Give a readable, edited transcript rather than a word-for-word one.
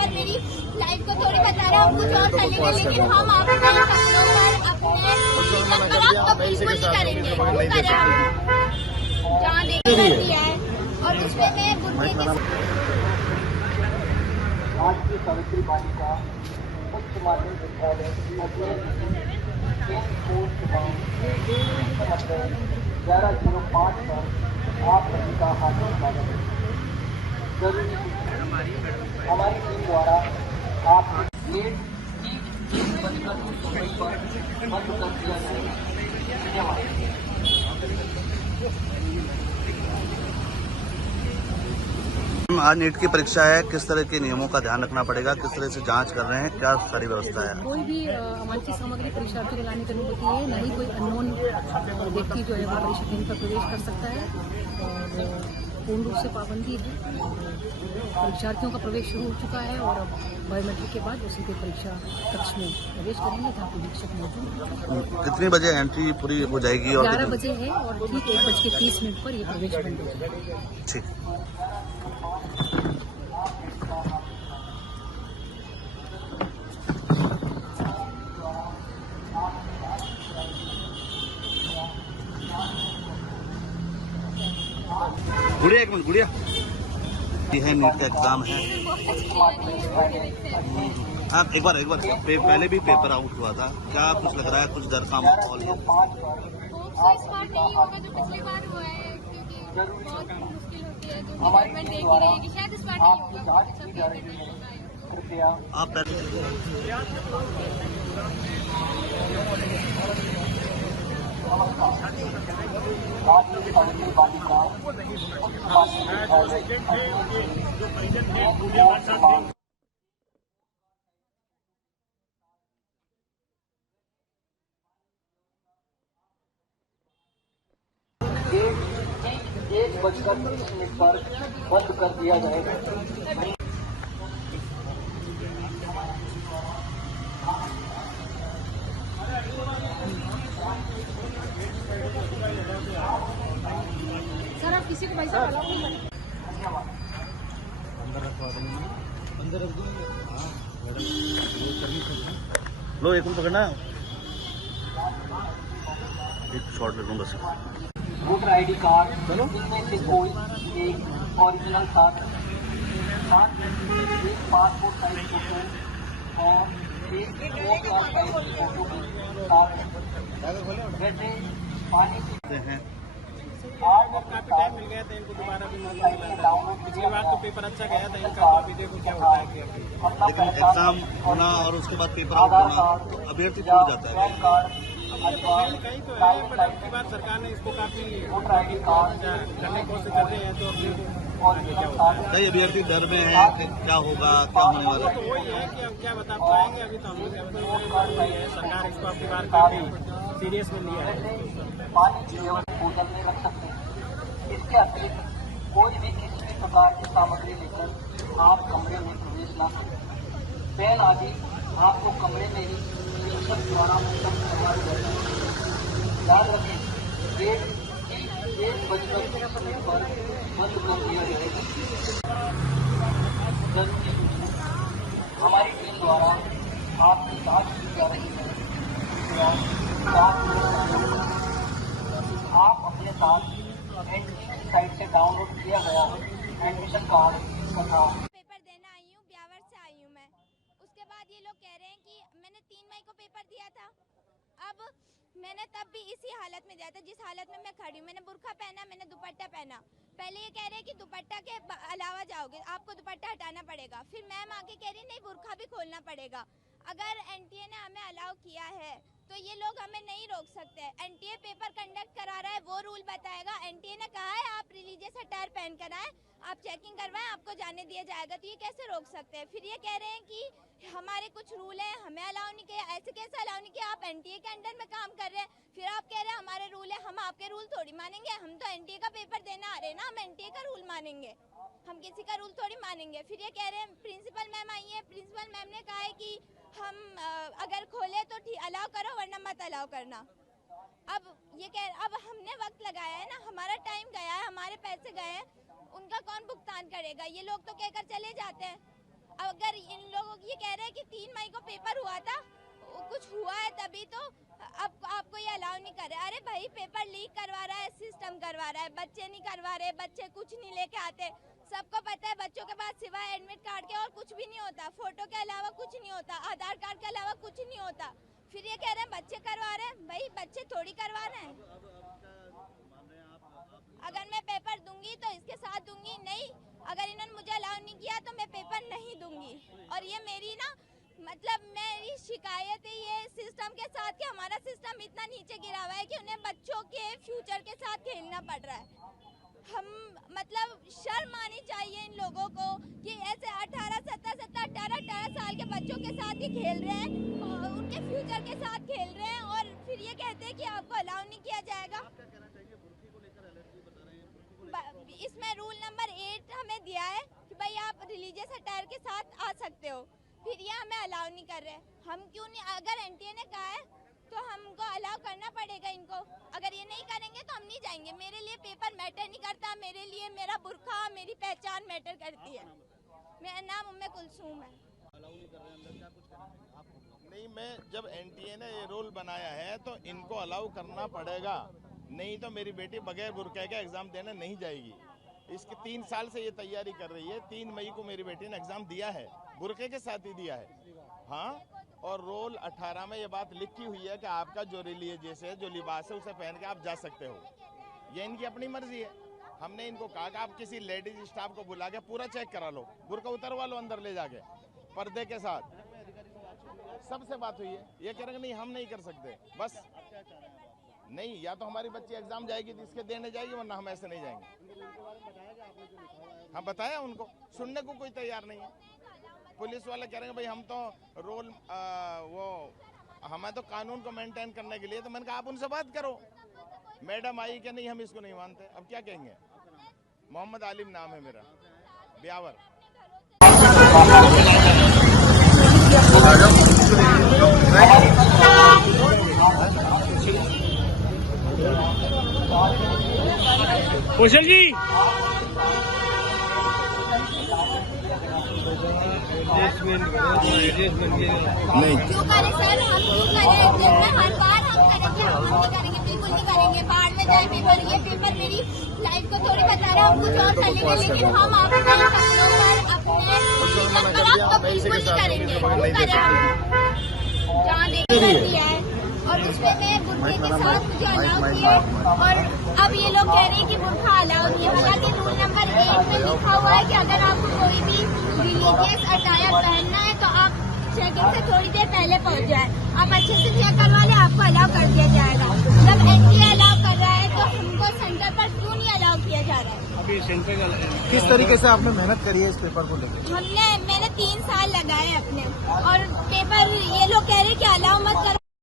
Paper मेरी life को थोड़ी बता रहा है, हम कुछ और कर लेंगे, लेकिन हम अपने सपनों पर अपने विजन पर आपको बिल्कुल नहीं करेंगे। जहाँ देखी है और उसमें मैं बुढ़े के आज की सावित्री बालिका उच्च माध्यमिक विद्यालय अजमेर कोर्ट 11:05 पर आप सभी का हार्दिक स्वागत है। जरूरी हमारी टीम द्वारा आप गेट ठीक 1:30 पर बंद कर दिया जाएगा। धन्यवाद। आज नीट की परीक्षा है, किस तरह के नियमों का ध्यान रखना पड़ेगा, किस तरह से जांच कर रहे हैं, क्या सारी व्यवस्था है? कोई भी अवांछित सामग्री परीक्षार्थियों को लाने की अनुमति है, न ही कोई अननोन व्यक्ति जो है वो परीक्षा केंद्र पर प्रवेश कर सकता है और पूर्ण रूप से पाबंदी है। परीक्षार्थियों का प्रवेश शुरू हो चुका है और बायोमेट्रिक के बाद उसी के परीक्षा कक्ष में प्रवेश करेंगे जहाँ पे शिक्षक मौजूद है। कितनी बजे एंट्री पूरी हो जाएगी? और 11 बजे है और ठीक 1:30 पर ये प्रवेश बंद हो जाएगा। ठीक। गुड़िया एक मिनट, गुड़िया ये है नीट का एग्जाम है। हाँ एक बार पहले भी पेपर आउट हुआ था, क्या कुछ लग रहा है, कुछ डर का माहौल है? इस बार नहीं होगा जो पिछली बार हुआ है, क्योंकि बहुत मुश्किल होती है, तो गवर्नमेंट देख ही रही है कि शायद इस बार नहीं होगा। आप गेट ठीक 1:30 पर बंद कर दिया जाएगा। सर आप किसी को भाई साहब अलाउ नहीं करें। धन्यवाद। लो एक मिनट पकड़ना, एक शॉट ले लूँ बस। वोटर ID कार्ड इनमें से कोई एक ओरिजिनल साथ एक पासपोर्ट साइज फोटो और एक वोटर साइज फोटो के साथ वैसे पानी की हैं आज काफी टाइम मिल गया था इनको दोबारा भी मौका मिला था। पिछली बार तो पेपर अच्छा गया था इनका, तो अभी देखो क्या होता है। लेकिन एग्जाम होना और उसके बाद पेपर आउट होना अभ्यर्थी छूट जाता है। कहीं तो है, पर अब की बार सरकार ने इसको काफी करने की कोशिश कर रहे हैं, तो कई अभ्यर्थी डर में है कि क्या होगा, क्या होने वाला है। तो वही है कि अब क्या बता पाएंगे, अभी तो हम लोग सरकार इसको अब की बार काफी सीरियस में लिया है। पानी की व्यवस्था बोतल में रख सकते हैं। इसके अतिरिक्त कोई भी किसी भी प्रकार की सामग्री लेकर आप कमरे में प्रवेश न करें। पेन आदि आपको कमरे में ही शिक्षक द्वारा मुक्त करवा दिया जाएगा। याद रखें, गेट ठीक 1:30 पर बंद कर दिया जाएगा। जरूरी हमारी टीम द्वारा आपकी जांच की जा रही है। आप अपने साथ एनटीए साइट से डाउनलोड किया गया एडमिशन कार्ड तथा पेपर देना आई हूँ, ब्यावर से आई हूँ मैं। उसके बाद ये लोग कह रहे हैं कि मैंने 3 मई को पेपर दिया था। अब मैंने तब भी इसी हालत में दिया था जिस हालत में मैं खड़ी हूँ। मैंने बुर्का पहना, मैंने दुपट्टा पहना। पहले ये कह रहे हैं कि दुपट्टा के अलावा जाओगे, आपको दुपट्टा हटाना पड़ेगा। फिर मैम आके कह रही नहीं, बुर्का भी खोलना पड़ेगा। अगर एनटीए ने हमें अलाउ किया है तो ये लोग हमें नहीं रोक सकते। एनटीए पेपर कंडक्ट करा रहा है, वो रूल बताएगा। एनटीए ने कहा है आप रिलीजियस अटायर पहन कर आए, आप चेकिंग करवाएं, आपको जाने दिया जाएगा। तो ये कैसे रोक सकते हैं? फिर ये कह रहे हैं कि हमारे कुछ रूल है, हमें अलाउ नहीं किया। ऐसे कैसे अलाउ नहीं किया? आप एनटीए के अंडर में काम कर रहे हैं, फिर आप कह रहे हैं हमारे रूल है, हम आपके रूल थोड़ी मानेंगे। हम तो एनटीए का पेपर देने आ रहे हैं ना, हम एनटीए का रूल मानेंगे, हम किसी का रूल थोड़ी मानेंगे। फिर ये कह रहे हैं, प्रिंसिपल मैम आई है, प्रिंसिपल मैम ने कहा है कि हम अगर खोले तो अलाउ करो वरना मत अलाउ करना। अब हमने वक्त लगाया है ना, हमारा टाइम गया है, हमारे पैसे गए हैं, उनका कौन भुगतान करेगा? ये लोग तो कहकर चले जाते हैं। अगर इन लोगों को ये कह रहे हैं कि 3 मई को पेपर हुआ था, कुछ हुआ है तभी तो अब आपको ये अलाउ नहीं कर रहे। अरे भाई पेपर लीक करवा रहा है, सिस्टम करवा रहा है, बच्चे नहीं करवा रहे, बच्चे कुछ नहीं लेके आते। सबको पता है बच्चों के पास सिवाय एडमिट कार्ड के और कुछ भी नहीं होता, फोटो के अलावा कुछ नहीं होता, आधार कार्ड के अलावा कुछ नहीं होता। फिर ये कह रहे हैं बच्चे करवा रहे हैं, भाई बच्चे थोड़ी करवा रहे हैं। अगर मैं पेपर दूंगी तो इसके साथ दूंगी, नहीं अगर इन्होंने मुझे अलाउ नहीं किया तो मैं पेपर नहीं दूंगी। और ये मेरी ना मतलब मेरी शिकायत है ये सिस्टम के साथ कि हमारा सिस्टम इतना नीचे गिरा हुआ है कि उन्हें बच्चों के फ्यूचर के साथ खेलना पड़ रहा है। हम मतलब शर्म आनी चाहिए इन लोगों को कि ऐसे 18 साल के बच्चों के साथ ही खेल रहे हैं, उनके फ्यूचर के साथ खेल रहे हैं और फिर ये कहते हैं कि आपको अलाउ नहीं किया जाएगा। इसमें रूल नंबर 8 हमें दिया है कि भाई आप रिलीजियस अटायर के साथ आ सकते हो, फिर ये हमें अलाउ नहीं कर रहे। हम क्यों नहीं, अगर एनटीए ने कहा है तो हमको अलाउ करना पड़ेगा इनको। अगर ये नहीं करेंगे तो हम नहीं जाएंगे। मेरे लिए पेपर मैटर नहीं करता, मेरे लिए मेरा बुर्का मेरी पहचान मैटर करती है। मेरा नाम उम्मे कुलसूम है। नहीं, मैं जब एनटीए ने ये रूल बनाया है तो इनको अलाउ करना पड़ेगा, नहीं तो मेरी बेटी बगैर बुर्के के एग्जाम देने नहीं जाएगी। इसके 3 साल से ये तैयारी कर रही है। 3 मई को मेरी बेटी ने एग्जाम दिया है, बुर्के के साथ ही दिया है। हाँ, और रोल 18 में ये बात लिखी हुई है कि आपका जो रिलीजियस है, जो लिबास है, उसे पहन के आप जा सकते हो। ये इनकी अपनी मर्जी है। हमने इनको कहा कि आप किसी लेडीज स्टाफ को बुला के पूरा चेक करा लो, बुर्का उतरवा लो अंदर ले जाके पर्दे के साथ। सबसे बात हुई है, ये कह रहे हैं नहीं हम नहीं कर सकते। बस नहीं, या तो हमारी बच्ची एग्जाम जाएगी तो इसके देने जाएगी, वरना हम ऐसे नहीं जाएंगे। हाँ बताया उनको, सुनने को कोई तैयार नहीं है। पुलिस वाले कह रहे हैं भाई हम तो रोल हमें तो कानून को मेंटेन करने के लिए। तो मैंने कहा आप उनसे बात करो। मैडम आई कि नहीं हम इसको नहीं मानते, अब क्या कहेंगे। मोहम्मद आलिम नाम है मेरा, ब्यावर। कौशल जी नहीं क्यों करें सर, हम क्यों करें? दिन में हर बार हम करेंगे, हम नहीं करेंगे, बिल्कुल नहीं करेंगे। बाढ़ में जाए पेपर, ये पेपर मेरी लाइफ को थोड़ी बता रहा है, हम कुछ और कर लेंगे, लेकिन हम अपने शब्दों पर अपने बिल्कुल नहीं करेंगे। जहाँ देखकर दिया है और उसमें मैं बुर्के के साथ मुझे अलाउ किया, और अब ये लोग कह रहे हैं कि बुर्का अलाउ नहीं है। हालांकि रूल नंबर 8 में लिखा हुआ है कि अगर आपको कोई भी रिलीजियस अटायर पहनना है तो आप चेकिंग से थोड़ी देर पहले पहुंच जाए, आप अच्छे से चेक करवा लें, आपको अलाउ कर दिया जाएगा। जब एनटीए अलाउ कर रहा है तो हमको सेंटर पर क्यों नहीं अलाउ किया जा रहा है? अभी सेंटर का किस तरीके से आपने मेहनत करी है इस पेपर को लेकर? मैंने 3 साल लगाए अपने, और पेपर ये लोग कह रहे हैं कि अलाउ मत करो।